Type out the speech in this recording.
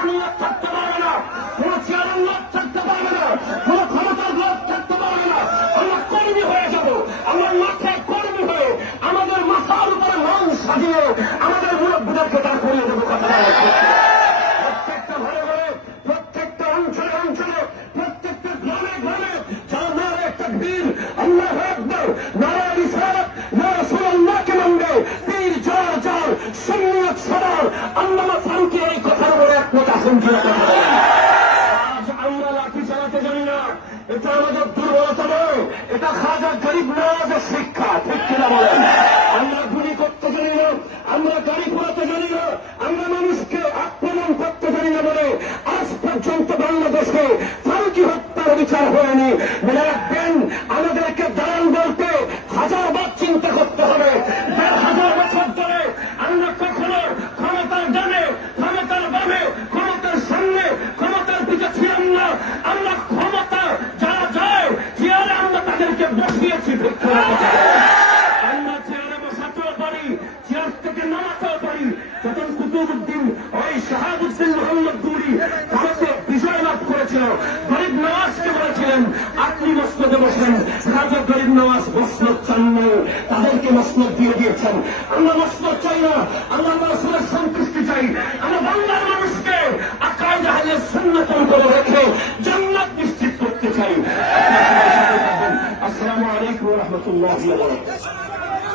জমিয়ত থাকতে পারবে না, কোন চেয়ারের লোক থাকতে পারবে না, কোন ক্ষমতার লোক থাকতে পারবে না। আমরা কর্মী হয়ে যাব, আমার মাথায় কর্মী হয়ে আমাদের মাথার উপরে মন সাজিয়ে আমাদের মুরব্বীদেরকে দাঁড় করিয়ে দেবো। কথা প্রত্যেকটা ঘরে ঘরে, প্রত্যেকটা অঞ্চলে অঞ্চলে, প্রত্যেকটা গ্রামে গ্রামে যারা নারে তাকবীর, আল্লাহু আকবার, নারে রিসালাত, ইয়া রাসূলুল্লাহকে মানবে, পীর যার যার, সুন্নিয়ত সবার, আল্লামা ফারুকী এই কথার উপরে একমত আছেন কিনা কথা বলেন। আজ আমরা লাঠি চালাতে জানি না, এটা আমাদের দুর্বলতা নয়, এটা খাজা গরিব নওয়াজের শিক্ষা, ঠিক কিনা বলেন। আমরা গুলি করতে জানি না, আমরা গাড়ি ঘোরাতে জানি না, আমরা মানুষকে আক্রমণ করতে জানি না বলে আজ পর্যন্ত বাংলাদেশে ফারুকী হত্যার বিচার হয়নি। মনে রাখবেন, আমাদেরকে দালাল বলতে হাজারবার চিন্তা করতে হবে। ১,৫০০ বছর ধরে আমরা কখনো ক্ষমতার ডানে, ক্ষমতার বামে, ক্ষমতার সামনে, ক্ষমতার দিকে ছিলাম না। আমরা ক্ষমতা যারা যায় চেয়ারে আমরা তাদেরকে বসিয়েছি। আমরা চেয়ারে বসাতেও পারি, চেয়ার থেকে নামাতেও পারি। যখন কুতুবউদ্দিন ওই শাহাবুদ্দিন মোহাম্মদ গুরি ভারতে বিজয় লাভ করেছিল, গরিব নওয়াজকে বলেছিলেন আপনি মসনদে বসেন। রাজা গরিব নওয়াজ মসনদ চান নাই, তাদেরকে মসনদ দিয়ে দিয়েছেন। আমরা মসনদ চাই না, আমরা রাসূলের সন্তুষ্টি চাই। আমরা বাংলার মানুষকে আকায়েদ আহলে সুন্নাত করে রেখে জান্নাত নিশ্চিত করতে চাই। আসসালামু আলাইকুম ওয়া রাহমাতুল্লাহি ওয়া বারাকাতুহু।